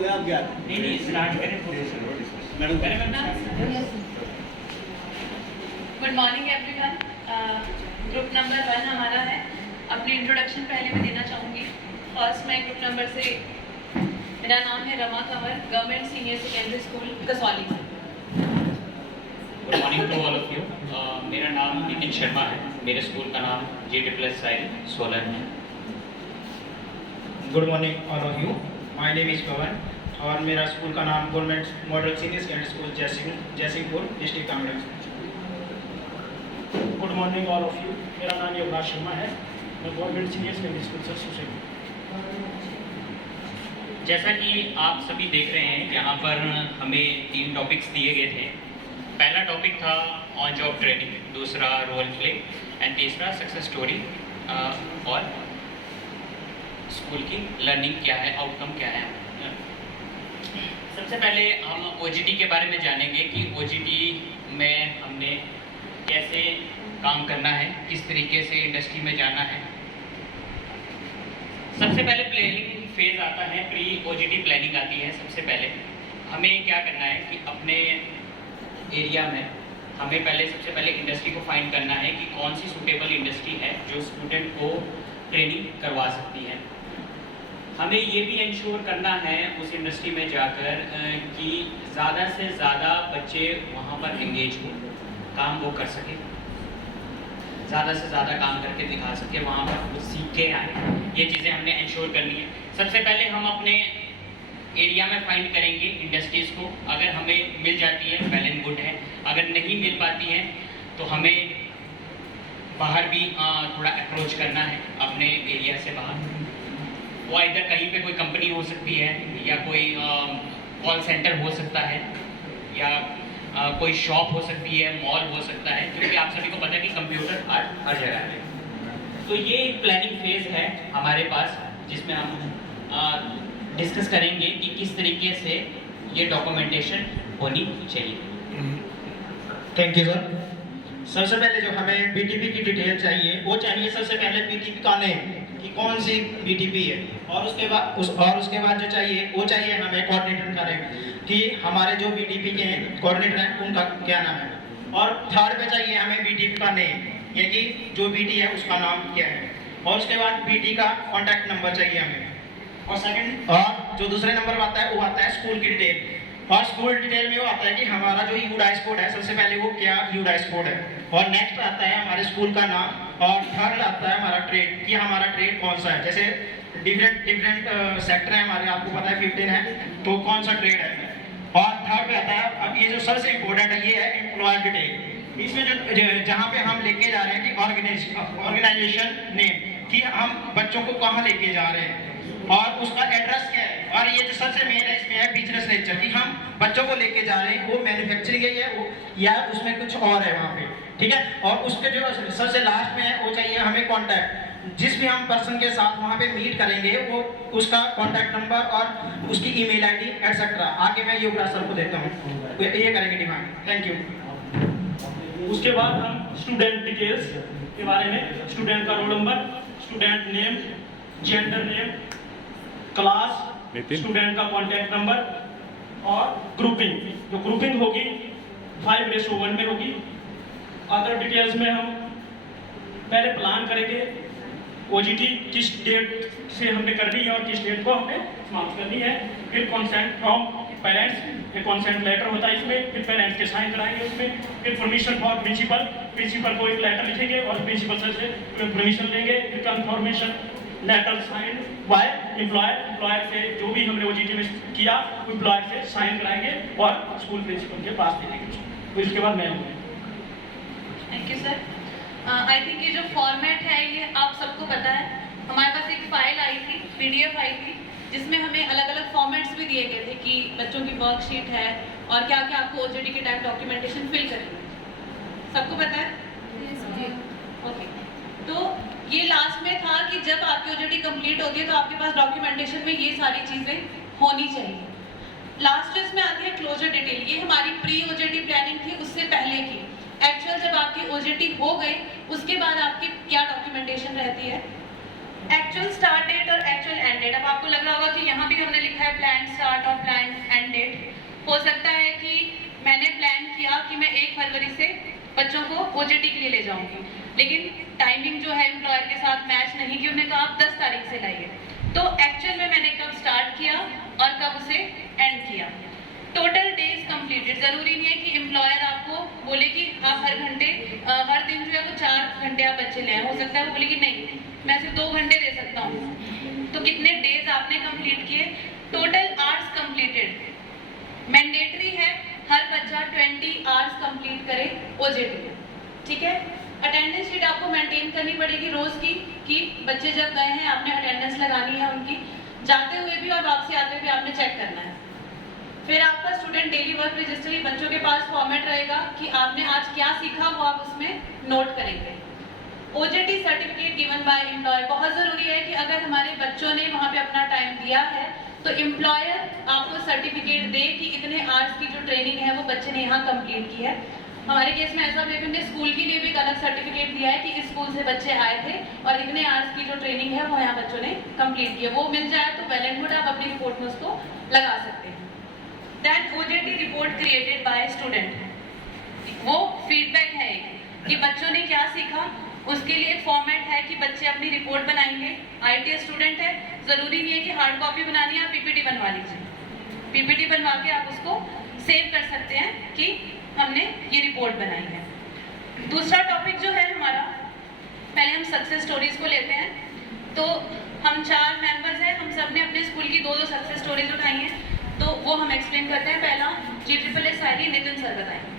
हो गया, आप क्या नहीं स्टार्ट करें मैडम करें। Good morning everyone. Group number 1 हमारा है। अपनी इंट्रोडक्शन पहले मैं देना चाहूँगी। फर्स्ट मैं ग्रुप नंबर से, मेरा नाम है Rama Kanwar, government senior secondary school Kasauli से। Good morning to all of you. मेरा नाम नितिन शर्मा है। मेरे स्कूल का नाम GT+ साइल सोलन है। Good morning all of you, my name is Pawan और मेरा स्कूल का नाम government model senior secondary school Jaisipur district Kangra. Good morning all of you, मेरा नाम युवराज शर्मा है। मैं गवर्नमेंट सीनियर सेकेंडरी स्कूल से सोसाइटी। जैसा कि आप सभी देख रहे हैं, यहाँ पर हमें 3 टॉपिक्स दिए गए थे। पहला टॉपिक था ऑन जॉब ट्रेनिंग, दूसरा रोल प्ले एंड तीसरा सक्सेस स्टोरी और स्कूल की लर्निंग क्या है, आउटकम क्या है। सबसे पहले हम OGT के बारे में जानेंगे कि OGT में हमने कैसे काम करना है, किस तरीके से इंडस्ट्री में जाना है। सबसे पहले प्लानिंग फेज आता है, प्री OGT प्लानिंग आती है। सबसे पहले हमें क्या करना है कि अपने एरिया में हमें सबसे पहले इंडस्ट्री को फाइंड करना है कि कौन सी सूटेबल इंडस्ट्री है जो स्टूडेंट को ट्रेनिंग करवा सकती है। हमें ये भी इंश्योर करना है उस इंडस्ट्री में जाकर कि ज़्यादा से ज़्यादा बच्चे वहाँ पर एंगेज हो, काम वो कर सके, ज़्यादा से ज़्यादा काम करके दिखा सके, वहाँ पर वो सीख के आए। ये चीज़ें हमने इंश्योर करनी है। सबसे पहले हम अपने एरिया में फाइंड करेंगे इंडस्ट्रीज़ को। अगर हमें मिल जाती है वेल एंड गुड है, अगर नहीं मिल पाती है तो हमें बाहर भी थोड़ा अप्रोच करना है अपने एरिया से बाहर। वो इधर कहीं पे कोई कंपनी हो सकती है या कोई कॉल सेंटर हो सकता है या कोई शॉप हो सकती है, मॉल हो सकता है, क्योंकि आप सभी को पता है कि कंप्यूटर हर जगह है। तो ये एक प्लानिंग फेज है हमारे पास, जिसमें हम डिस्कस करेंगे कि किस तरीके से ये डॉक्यूमेंटेशन होनी चाहिए। Thank you sir. सबसे पहले जो हमें BTP की डिटेल चाहिए वो चाहिए सबसे पहले BTP का नेम कि कौन सी BTP है, और उसके बाद जो चाहिए वो चाहिए हमें कोऑर्डिनेटर का नेम कि हमारे जो BTP के कोऑर्डिनेटर हैं उनका क्या नाम है, और थर्ड पे चाहिए हमें BTP का नेम, ये कि जो BT है उसका नाम क्या है, और उसके बाद BT का कॉन्टैक्ट नंबर चाहिए हमें, और सेकंड और जो दूसरे नंबर पर आता है वो आता है स्कूल की डिटेल। और स्कूल डिटेल में वो आता है कि हमारा जो यूडाइस कोड है, सबसे पहले वो क्या यूडाइस कोड है, और नेक्स्ट आता है हमारे स्कूल का नाम, और थर्ड आता है हमारा ट्रेड कि हमारा ट्रेड कौन सा है। जैसे डिफरेंट सेक्टर है हमारे, आपको पता है 15 है, तो कौन सा ट्रेड है। और थर्ड पे आता है, अब ये जो सबसे इम्पोर्टेंट है ये है एम्प्लॉयर डिटेल। इसमें जो जहाँ पे हम लेके जा रहे हैं कि ऑर्गेनाइजेशन नेम कि हम बच्चों को कहाँ लेके जा रहे हैं और उसका एड्रेस क्या है, और ये जो सबसे मेन है इसमें है बिजनेस नेचर कि हम बच्चों को लेके जा रहे हैं वो मैन्युफैक्चरिंग है वो या उसमें कुछ और है वहाँ पे, ठीक है। और उसके जो सबसे लास्ट में है वो चाहिए हमें कॉन्टैक्ट, जिस भी हम पर्सन के साथ वहाँ पे मीट करेंगे वो उसका कॉन्टैक्ट नंबर और उसकी ईमेल ID एटसेट्रा आगे मैं युवराज सर को देता हूँ, ये करेंगे डिमांड। Thank you. उसके बाद हम स्टूडेंट डिटेल्स के बारे में, स्टूडेंट का roll number, student name, gender name, class, student का कॉन्टैक्ट नंबर और ग्रुपिंग। जो ग्रुपिंग होगी 5:1 में होगी। अदर डिटेल्स में हम पहले प्लान करेंगे OGT किस डेट से हमने करनी है और किस डेट को हमने समाप्त करनी है। फिर कंसेंट फ्रॉम पेरेंट्स, फिर कंसेंट लेटर होता है इसमें, फिर पेरेंट्स के साइन कराएंगे उसमें, फिर परमिशन फॉर प्रिंसिपल को एक लेटर लिखेंगे और प्रिंसिपल सर से परमिशन लेंगे, फिर confirmation letter sign by employer से जो भी हमने OGT में किया एम्प्लॉयर से साइन कराएंगे और स्कूल प्रिंसिपल के पास दे देंगे। फिर उसके बाद मैं thank you sir. I think ये जो फॉर्मेट है ये आप सबको पता है। हमारे पास एक फाइल आई थी, PDF आई थी, जिसमें हमें अलग अलग फॉर्मेट्स भी दिए गए थे कि बच्चों की वर्कशीट है और क्या क्या आपको OGT के टाइम डॉक्यूमेंटेशन फिल करनी है। सबको पता है? ओके। तो ये लास्ट में था कि जब आपकी OGT कंप्लीट होती है तो आपके पास डॉक्यूमेंटेशन में ये सारी चीज़ें होनी चाहिए। लास्ट इसमें आती है क्लोजर डिटेल। ये हमारी प्री OGT प्लानिंग थी, उससे पहले की। एक्चुअल जब आपकी OGT हो गई उसके बाद आपकी क्या डॉक्यूमेंटेशन रहती है, एक्चुअल स्टार्ट डेट और एक्चुअल एंड डेट। अब आपको लग रहा होगा कि यहाँ भी हमने लिखा है प्लान स्टार्ट और बच्चों को ओजेटी के लिए ले जाऊंगी, लेकिन टाइमिंग जो है एम्प्लॉयर के साथ मैच नहीं की, उन्होंने कहा आप 10 तारीख से लाइए। तो एक्चुअल में मैंने कब स्टार्ट किया और कब उसे एंड किया। Total days completed. जरूरी नहीं है कि एम्प्लॉयर आपको बोले कि आप हर दिन जो है वो 4 घंटे आप बच्चे ले आए। हो सकता है वो बोले कि नहीं, मैं सिर्फ 2 घंटे दे सकता हूँ। तो कितने डेज आपने कंप्लीट किए? Total hours completed. मैंडेटरी है हर बच्चा 20 आवर्स कंप्लीट करे ओजेटी में, ठीक है। अटेंडेंस शीट आपको मेंटेन करनी पड़ेगी रोज की, कि बच्चे जब गए हैं आपने अटेंडेंस लगानी है उनकी, जाते हुए भी और वापसी आते हुए भी आपने चेक करना है। फिर आपका स्टूडेंट डेली वर्क रजिस्टर, बच्चों के पास फॉर्मेट रहेगा कि आपने आज क्या सीखा, वो आप उसमें नोट करेंगे। OJT certificate given by employer. बहुत ज़रूरी है कि अगर हमारे बच्चों ने वहाँ पे अपना टाइम दिया है तो एम्प्लॉयर आपको सर्टिफिकेट दे कि इतने आवर्स की जो ट्रेनिंग है वो बच्चे ने यहाँ कंप्लीट की है। हमारे केस में ऐसा भी हमने स्कूल के लिए भी एक अलग सर्टिफिकेट दिया है कि इस स्कूल से बच्चे आए थे और इतने आवर्स की जो ट्रेनिंग है वो यहाँ बच्चों ने कंप्लीट की है। वो मिल जाए तो वेल एंड गुड, आप अपनी रिपोर्ट में उसको लगा सकते हैं। That OJT report created by student, वो फीडबैक है कि बच्चों ने क्या सीखा। उसके लिए एक फॉर्मेट है कि बच्चे अपनी रिपोर्ट बनाएंगे। आईटी स्टूडेंट है, ज़रूरी नहीं है कि हार्ड कॉपी बनानी है, आप पीपीटी बनवा लीजिए। पीपीटी बनवा के आप उसको सेव कर सकते हैं कि हमने ये रिपोर्ट बनाई है। दूसरा टॉपिक जो है हमारा, पहले हम सक्सेस स्टोरीज को लेते हैं। तो हम 4 मेंबर्स हैं, हम सब ने अपने स्कूल की 2-2 सक्सेस स्टोरीज उठाई हैं, तो वो हम एक्सप्लेन करते हैं। पहला GSSS शायरी नितिन सर बताएंगे।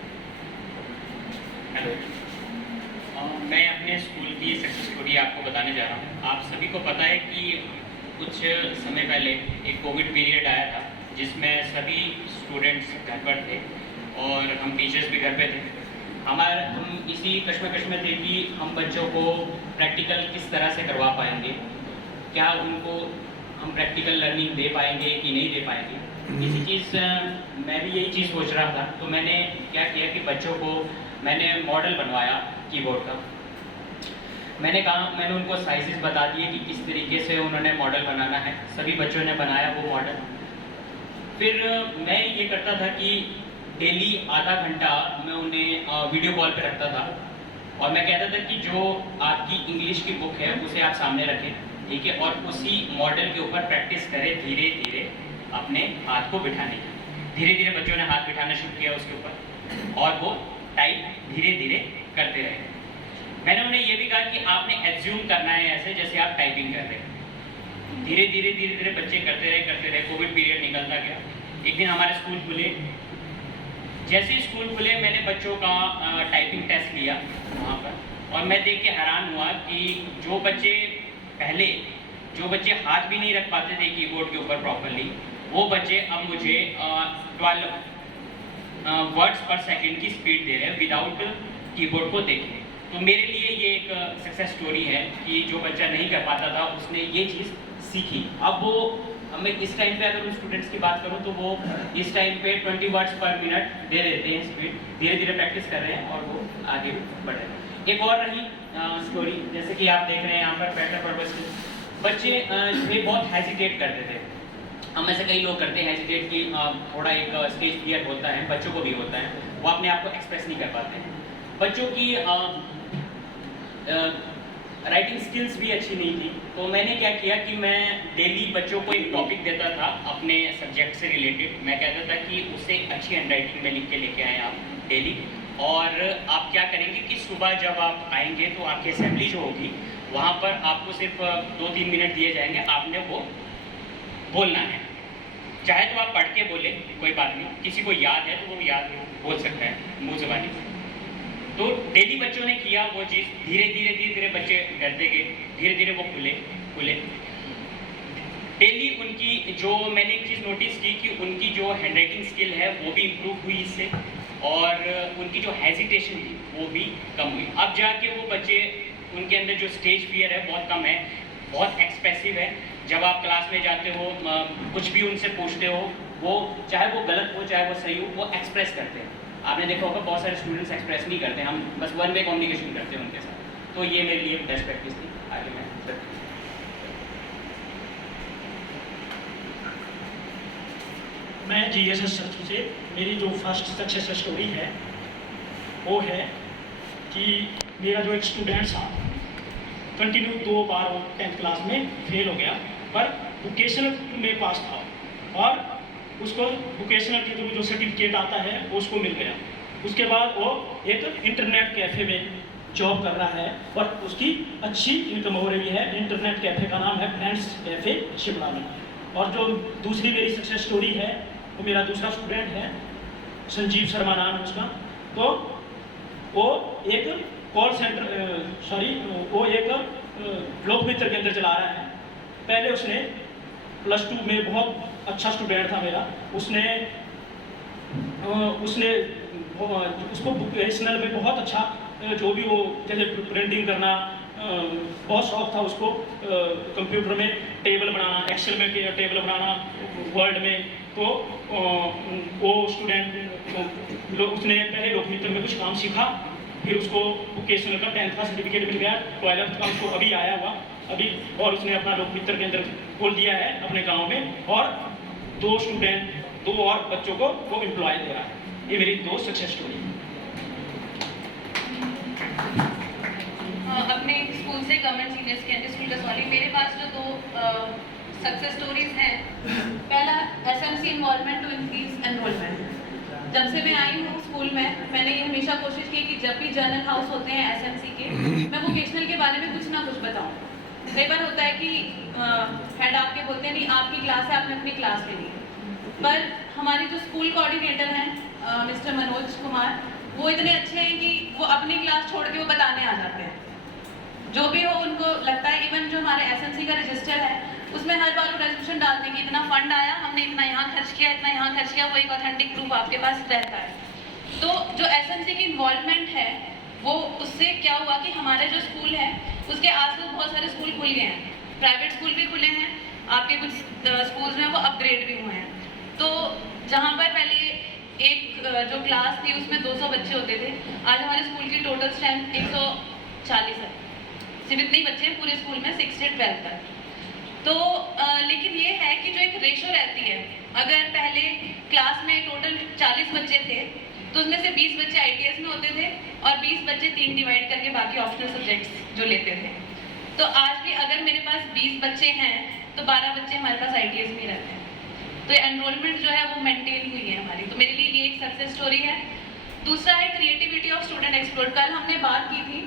हेलो, मैं अपने स्कूल की सक्सेस स्टोरी आपको बताने जा रहा हूँ। आप सभी को पता है कि कुछ समय पहले एक कोविड पीरियड आया था जिसमें सभी स्टूडेंट्स घर पर थे और हम टीचर्स भी घर पे थे। हम इसी कश्मकश में थे कि हम बच्चों को प्रैक्टिकल किस तरह से करवा पाएंगे, क्या उनको हम प्रैक्टिकल लर्निंग दे पाएंगे कि नहीं दे पाएंगे। इसी चीज़ मैं भी यही चीज़ सोच रहा था, तो मैंने क्या किया कि बच्चों को मैंने मॉडल बनवाया कीबोर्ड का। मैंने उनको साइजेस बता दिए कि किस तरीके से उन्होंने मॉडल बनाना है। सभी बच्चों ने बनाया वो मॉडल। फिर मैं ये करता था कि डेली आधा घंटा मैं उन्हें वीडियो कॉल पे रखता था और मैं कहता था कि जो आपकी इंग्लिश की बुक है उसे आप सामने रखें, ठीक है, और उसी मॉडल के ऊपर प्रैक्टिस करें धीरे धीरे अपने हाथ को बिठाने की। धीरे धीरे बच्चों ने हाथ बिठाना शुरू किया उसके ऊपर और वो टाइप धीरे धीरे करते रहे। मैंने उन्हें ये भी कहा कि आपने एज्यूम करना है ऐसे जैसे आप टाइपिंग कर रहे हैं। धीरे धीरे बच्चे करते रहे। कोविड पीरियड निकलता गया। एक दिन हमारे स्कूल खुले। जैसे ही स्कूल खुले मैंने बच्चों का टाइपिंग टेस्ट लिया वहाँ पर और मैं देख के हैरान हुआ कि जो बच्चे हाथ भी नहीं रख पाते थे कीबोर्ड के ऊपर प्रॉपरली, वो बच्चे अब मुझे 12 वर्ड्स पर सेकंड की स्पीड दे रहे हैं विदाउट कीबोर्ड को देखे। तो मेरे लिए ये एक सक्सेस स्टोरी है कि जो बच्चा नहीं कर पाता था उसने ये चीज़ सीखी। अब वो मैं इस टाइम पे अगर उन स्टूडेंट्स की बात करूं तो वो इस टाइम पे 20 वर्ड्स पर मिनट दे देते हैं स्पीड। धीरे धीरे प्रैक्टिस कर रहे हैं और वो आगे बढ़ रहे हैं। एक और रही स्टोरी, जैसे कि आप देख रहे हैं यहाँ पर बेटर पर्पस। बच्चे ये बहुत हेजिटेट करते थे। हम में से कई लोग करते हैं हेजिटेट कि थोड़ा एक स्टेज फियर होता है, बच्चों को भी होता है, वो अपने आप को एक्सप्रेस नहीं कर पाते हैं। बच्चों की राइटिंग स्किल्स भी अच्छी नहीं थी। तो मैंने क्या किया कि मैं डेली बच्चों को एक टॉपिक देता था अपने सब्जेक्ट से रिलेटेड। मैं कहता था कि उसे अच्छी हैंडराइटिंग में लिख के लेके आएँ आप डेली। और आप क्या करेंगे कि सुबह जब आप आएंगे तो आपकी असेंबली जो होगी वहाँ पर आपको सिर्फ 2-3 मिनट दिए जाएंगे, आपने वो बोलना है। चाहे तो आप पढ़ के बोले, कोई बात नहीं, किसी को याद है तो वो याद बोल सकता है मुँह ज़बानी। तो डेली बच्चों ने किया वो चीज़। धीरे धीरे बच्चे डरते गए, धीरे धीरे वो खुले। डेली उनकी जो मैंने एक चीज़ नोटिस की कि उनकी जो हैंडराइटिंग स्किल है वो भी इम्प्रूव हुई इससे और उनकी जो हेजिटेशन थी वो भी कम हुई। अब जाके वो बच्चे, उनके अंदर जो स्टेज फियर है बहुत कम है, बहुत एक्सप्रेसिव है। जब आप क्लास में जाते हो कुछ भी उनसे पूछते हो, वो चाहे वो गलत हो चाहे वो सही हो, वो एक्सप्रेस करते हैं। आपने देखा होगा बहुत सारे स्टूडेंट्स एक्सप्रेस नहीं करते, हम बस वन वे कम्युनिकेशन करते हैं उनके साथ। तो ये मेरे लिए बेस्ट प्रैक्टिस थी। आगे मैं GSS से मेरी जो फर्स्ट सक्सेस स्टोरी है वो है कि मेरा जो एक स्टूडेंट था कंटिन्यू 2 बार वो 10th क्लास में फेल हो गया, पर वोकेशनल में पास था और उसको वोकेशनल के थ्रू जो सर्टिफिकेट आता है वो उसको मिल गया। उसके बाद वो एक इंटरनेट कैफ़े में जॉब कर रहा है और उसकी अच्छी इनकम हो रही है। इंटरनेट कैफ़े का नाम है फ्रेंड्स कैफ़े शिमला में। और जो दूसरी मेरी सक्सेस स्टोरी है वो मेरा दूसरा स्टूडेंट है, संजीव शर्मा नाम है उसका। तो वो एक कॉल सेंटर वो एक लोकमित्र के अंदर चला रहा है। पहले उसने +2 में बहुत अच्छा स्टूडेंट था मेरा, उसने उसको वोकेशनल में बहुत अच्छा जो भी वो जैसे प्रिंटिंग करना बहुत शौक था उसको, कंप्यूटर में टेबल बनाना, एक्सेल में टेबल बनाना, वर्ड में। तो वो स्टूडेंट उसने पहले लोकमित्र में कुछ काम सीखा, फिर उसको वोकेशनल का 10th का सर्टिफिकेट मिल गया, 12th का उसको अभी आया हुआ अभी, और उसने अपना लोकमित्र के अंदर खोल दिया है अपने गांव में, और 2 और बच्चों को वो एम्प्लॉय दे रहा है। ये मेरी 2 सक्सेस स्टोरी है। अपने स्कूल से government senior secondary school Kasauli, मेरे पास जो 2 सक्सेस स्टोरीज हैं, पहला SMC involvement to increase enrolment. जब से मैं आई हूँ स्कूल में, मैंने ये हमेशा कोशिश की कि जब भी जर्नल हाउस होते हैं एसएमसी के, मैं वोकेशनल के बारे में कुछ ना कुछ बताऊँ। कई बार होता है कि हेड आपके बोलते हैं नहीं आपकी क्लास है, आपने अपनी क्लास लेनी है, पर हमारी जो स्कूल कोऑर्डिनेटर हैं मिस्टर मनोज कुमार, वो इतने अच्छे हैं कि वो अपनी क्लास छोड़ के वो बताने आ जाते हैं जो भी हो उनको लगता है। इवन जो हमारे एसएमसी का रजिस्टर है उसमें हर बार वो रेजोल्यूशन डालते हैं कि इतना फंड आया, हमने इतना यहाँ खर्च किया, इतना यहाँ खर्च किया, वो एक ऑथेंटिक प्रूफ आपके पास रहता है। तो जो एसएमसी की इन्वॉल्वमेंट है वो उससे क्या हुआ कि हमारे जो स्कूल है उसके आसपास बहुत सारे स्कूल खुल गए हैं, प्राइवेट स्कूल भी खुले हैं, आपके कुछ स्कूल्स में वो अपग्रेड भी हुए हैं। तो जहाँ पर पहले एक जो क्लास थी उसमें 200 बच्चे होते थे, आज हमारे स्कूल की टोटल स्ट्रेंथ 140 है। सिर्फ इतने ही बच्चे हैं पूरे स्कूल में 6 से 12 तक। तो लेकिन ये है कि जो एक रेशो रहती है, अगर पहले क्लास में टोटल 40 बच्चे थे तो उसमें से 20 बच्चे आईटीएस में होते थे और 20 बच्चे 3 डिवाइड करके बाकी ऑप्शनल सब्जेक्ट्स जो लेते थे। तो आज भी अगर मेरे पास 20 बच्चे हैं तो 12 बच्चे हमारे पास आईटीएस में रहते हैं। तो एनरोलमेंट जो है वो मेंटेन हुई है हमारी। तो मेरे लिए ये एक सक्सेस स्टोरी है। दूसरा है क्रिएटिविटी ऑफ स्टूडेंट एक्सप्लोर। कल हमने बात की थी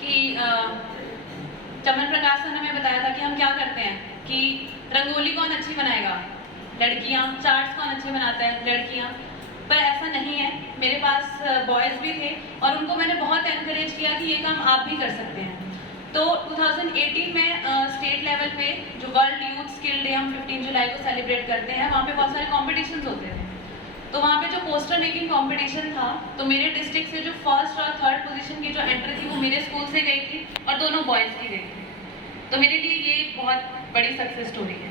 कि चमन प्रकाश सर ने हमें बताया था कि हम क्या करते हैं कि रंगोली कौन अच्छी बनाएगा, लड़कियां, चार्ट्स कौन अच्छे बनाता है, लड़कियां। पर ऐसा नहीं है, मेरे पास बॉयज़ भी थे और उनको मैंने बहुत एनकरेज किया कि ये काम आप भी कर सकते हैं। तो 2018 में स्टेट लेवल पे जो वर्ल्ड यूथ स्किल डे हम 15 जुलाई को सेलिब्रेट करते हैं, वहाँ पे बहुत सारे कॉम्पिटिशन्स होते हैं। तो वहाँ पे जो पोस्टर मेकिंग कंपटीशन था, तो मेरे डिस्ट्रिक्ट से जो फर्स्ट और थर्ड पोजीशन की जो एंट्री थी वो मेरे स्कूल से गई थी और दोनों बॉयज़ की गई थी। तो मेरे लिए ये एक बहुत बड़ी सक्सेस स्टोरी है।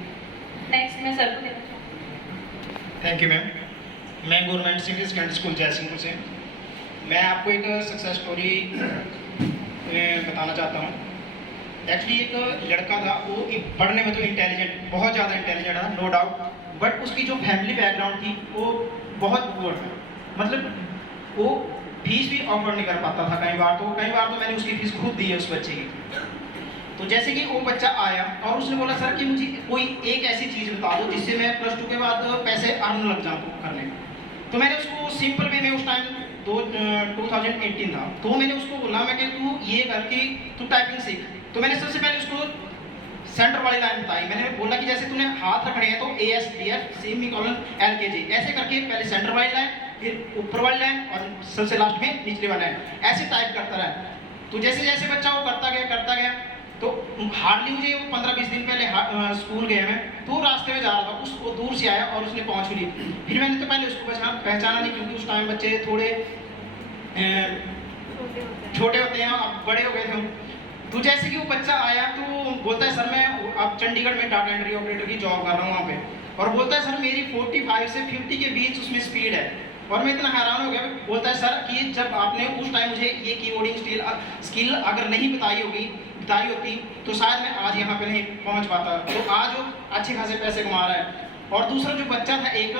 नेक्स्ट मैं सर को देना चाहूँगी। Thank you ma'am. मैं government senior secondary school Jaisinghpur से, मैं आपको एक सक्सेस स्टोरी बताना चाहता हूँ। एक्चुअली एक लड़का था, वो एक पढ़ने में तो इंटेलिजेंट, बहुत ज़्यादा इंटेलिजेंट था, नो डाउट, बट उसकी जो फैमिली बैकग्राउंड थी वो बहुत पुअर था। मतलब वो फीस भी अफोर्ड नहीं कर पाता था। कई बार तो मैंने उसकी फीस खुद दी है उस बच्चे की। तो जैसे कि वो बच्चा आया और उसने बोला सर कि मुझे कोई एक ऐसी चीज़ बता दो जिससे मैं +2 के बाद पैसे अर्न लग जाऊँ करने। तो मैंने उसको सिंपल वे में, उस टाइम 2018 था, तो मैंने उसको बोला मैं कि तू ये करके तू टाइपिंग सीख। तो मैंने सबसे पहले उसको सेंटर वाली लाइन बताई। मैंने बोला कि जैसे तूने हाथ रखने हैं तो ASDF ऐसे करके पहले सेंटर वाली लाइन, फिर ऊपर वाली लाइन और सबसे लास्ट में निचली वाली लाइन, ऐसे टाइप करता रहा। तो जैसे जैसे बच्चा वो करता गया तो हार्डली मुझे 15-20 दिन पहले स्कूल गया मैं, तो रास्ते में जा रहा था, उसको दूर से आया और उसने पहुँच ली। फिर मैंने तो पहले उसको पहचाना नहीं, क्योंकि उस टाइम बच्चे थोड़े छोटे होते हैं, अब बड़े हो गए थे। तो जैसे कि वो बच्चा आया तो बोलता है सर मैं अब चंडीगढ़ में डाटा एंट्री ऑपरेटर की जॉब कर रहा हूँ वहाँ पे, और बोलता है सर मेरी 45 से 50 के बीच उसमें स्पीड है। और मैं इतना हैरान हो गया। बोलता है सर कि जब आपने उस टाइम मुझे ये कीबोर्डिंग स्किल अगर नहीं बताई होती तो शायद मैं आज यहाँ पे नहीं पहुँच पाता। तो आज वो अच्छे खासे पैसे कमा रहा है। और दूसरा जो बच्चा था एक,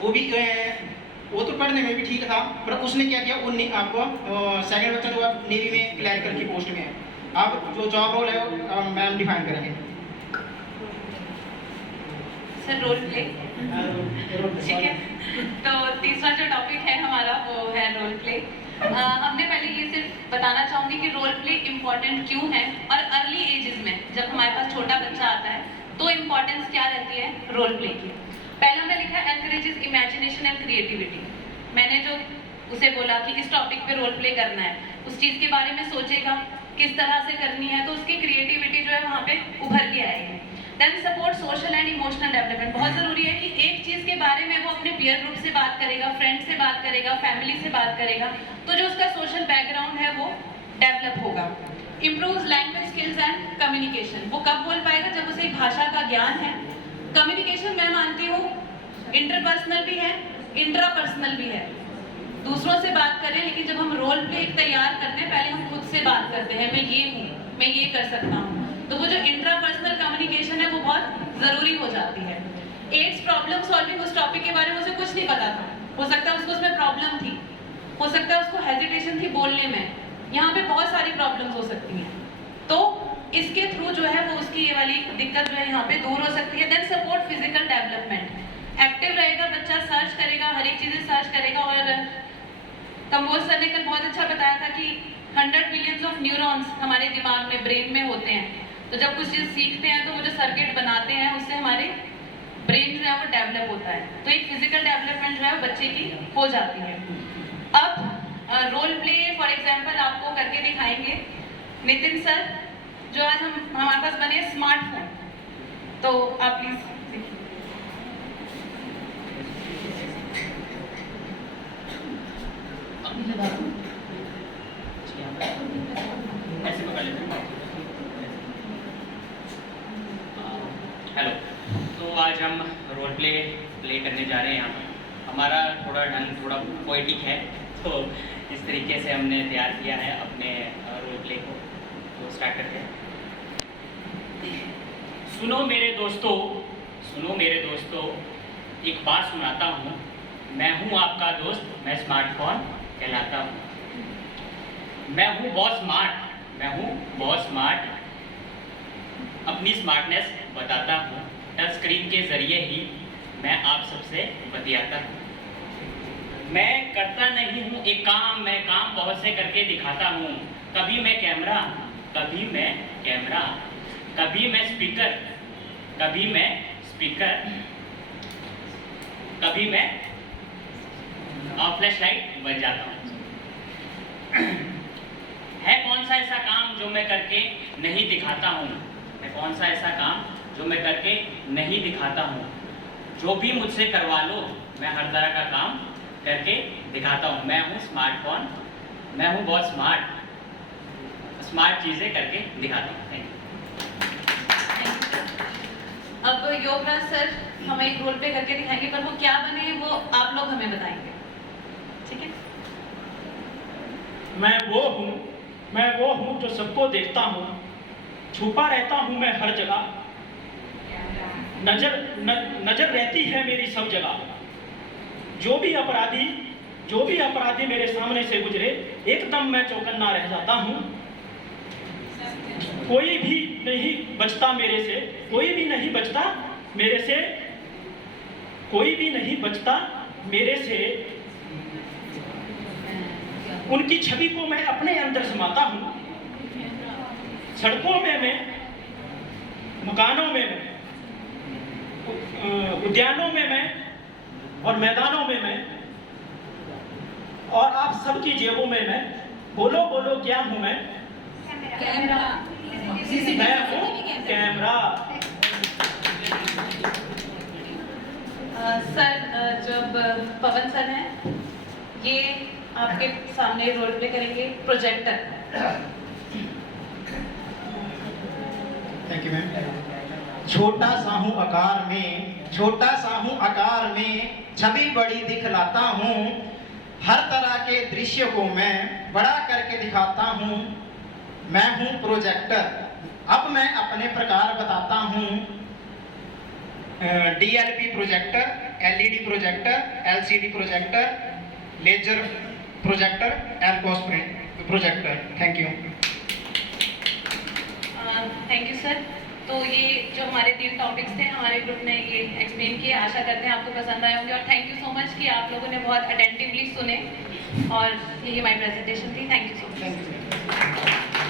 वो भी वो तो पढ़ने में भी ठीक था, पर उसने क्या किया, वो आपको सेकंड बच्चा जो नेवी में क्लैरिकल की पोस्ट में है। अब जो जॉब रोल है वो मैम डिफाइन करेंगे। सर रोल प्ले, ठीक है। तो तीसरा जो टॉपिक है हमारा वो है रोल प्ले। हमने पहले ये सिर्फ बताना चाहूँगी कि रोल प्ले इम्पॉर्टेंट क्यों है और अर्ली एजेस में जब हमारे पास छोटा बच्चा आता है तो इम्पॉर्टेंस क्या रहती है रोल प्ले की। पहला मैं लिखा एनकरेजेस इमेजिनेशन एंड क्रिएटिविटी। मैंने जो उसे बोला कि इस टॉपिक पे रोल प्ले करना है, उस चीज़ के बारे में सोचेगा किस तरह से करनी है, तो उसकी क्रिएटिविटी जो है वहाँ पे उभर के आएगी। Then support social and emotional development. बहुत ज़रूरी है कि एक चीज़ के बारे में वो अपने पीयर ग्रुप से बात करेगा, फ्रेंड से बात करेगा, फैमिली से बात करेगा, तो जो उसका सोशल बैकग्राउंड है वो डेवलप होगा। Improves language skills and communication. वो कब बोल पाएगा, जब उसे भाषा का ज्ञान है। कम्युनिकेशन मैं मानती हूँ इंटरपर्सनल भी है, इंट्रापर्सनल भी है, दूसरों से बात करें, लेकिन जब हम रोल प्ले तैयार करते हैं पहले हम खुद से बात करते हैं, मैं ये हूँ, मैं ये कर सकता हूँ। तो वो जो इंट्रापर्सनल कम्युनिकेशन है वो बहुत ज़रूरी हो जाती है। एड्स प्रॉब्लम सॉल्विंग, उस टॉपिक के बारे में उसे कुछ नहीं पता था, हो सकता है उसको उसमें प्रॉब्लम थी, हो सकता है उसको हेजिटेशन थी बोलने में, यहाँ पे बहुत सारी प्रॉब्लम्स हो सकती हैं। तो इसके थ्रू जो है वो उसकी ये वाली दिक्कत जो है यहाँ पे दूर हो सकती है। Then support physical development. Active रहेगा बच्चा, सर्च करेगा, हर एक चीज़ें सर्च करेगा। और कंबोज सर ने कल बहुत अच्छा बताया था कि 100 बिलियंस ऑफ न्यूरॉन्स हमारे दिमाग में, ब्रेन में होते हैं। तो जब कुछ चीज़ सीखते हैं तो वो जो सर्किट बनाते हैं उससे हमारे ब्रेन जो है वो डेवलप होता है। तो एक फिजिकल डेवलपमेंट जो है बच्चे की हो जाती है। अब रोल प्ले फॉर एग्जांपल आपको करके दिखाएंगे नितिन सर, जो आज हमारे पास बने स्मार्टफोन। तो आप प्लीज देखिए। ऐसे पकड़ लेते हैं। हेलो, तो आज हम रोल प्ले करने जा रहे हैं। यहाँ पर हमारा थोड़ा ढंग थोड़ा पोएटिक है, तो इस तरीके से हमने तैयार किया है अपने रोल प्ले को। तो स्टार्ट करते हैं। सुनो मेरे दोस्तों, सुनो मेरे दोस्तों, एक बात सुनाता हूँ। मैं हूँ आपका दोस्त, मैं स्मार्टफोन कहलाता हूँ। मैं हूँ बहुत स्मार्ट, मैं हूँ बहुत स्मार्ट, अपनी स्मार्टनेस बताता हूँ। टच स्क्रीन के ज़रिए ही मैं आप सबसे बतियाता हूँ। मैं करता नहीं हूँ एक काम, मैं काम बहुत से करके दिखाता हूँ। कभी मैं कैमरा, कभी मैं कैमरा, कभी मैं स्पीकर, कभी मैं स्पीकर, कभी मैं फ्लैश लाइट बन जाता हूँ। है कौन सा ऐसा काम जो मैं करके नहीं दिखाता हूँ? है कौन सा ऐसा काम जो मैं करके नहीं दिखाता हूँ? जो भी मुझसे करवा लो, मैं हर तरह का काम करके दिखाता हूँ। मैं हूँ स्मार्टफोन, मैं हूँ बहुत स्मार्ट, स्मार्ट चीज़ें करके दिखाता हूँ। Thank you. अब योगराज सर हमें एक रोल प्ले करके दिखाएंगे, पर वो क्या बने वो आप लोग हमें बताएंगे, ठीक है? मैं वो हूँ जो सबको देखता हूँ, छुपा रहता हूँ मैं हर जगह, नजर रहती है मेरी सब जगह। जो भी अपराधी मेरे सामने से गुजरे, एकदम मैं चौकन्ना रह जाता हूँ। कोई भी नहीं बचता मेरे से, कोई भी नहीं बचता मेरे से, कोई भी नहीं बचता मेरे से। उनकी छवि को मैं अपने अंदर समाता हूँ। सड़कों में मैं, मकानों में मैं, उद्यानों में मैं और मैदानों में मैं, और आप सबकी जेबों में मैं। बोलो बोलो क्या हूँ मैं? कैमरा। मैं हूँ कैमरा। सर जब पवन सर हैं, ये आपके सामने रोल प्ले करेंगे प्रोजेक्टर। Thank you ma'am. छोटा सा हूँ आकार में, छोटा सा हूँ आकार में, छवि बड़ी दिखलाता हूँ। हर तरह के दृश्य को मैं बड़ा करके दिखाता हूँ। मैं हूँ प्रोजेक्टर, अब मैं अपने प्रकार बताता हूँ। DLP projector, LED projector, LCD projector, laser projector, LCoS projector. Thank you. Thank you sir. तो ये जो हमारे 3 टॉपिक्स थे हमारे ग्रुप ने ये एक्सप्लेन किए, आशा करते हैं आपको पसंद आए होंगे और थैंक यू सो मच कि आप लोगों ने बहुत अटेंटिवली सुने और यही हमारी प्रेजेंटेशन थी। Thank you so much.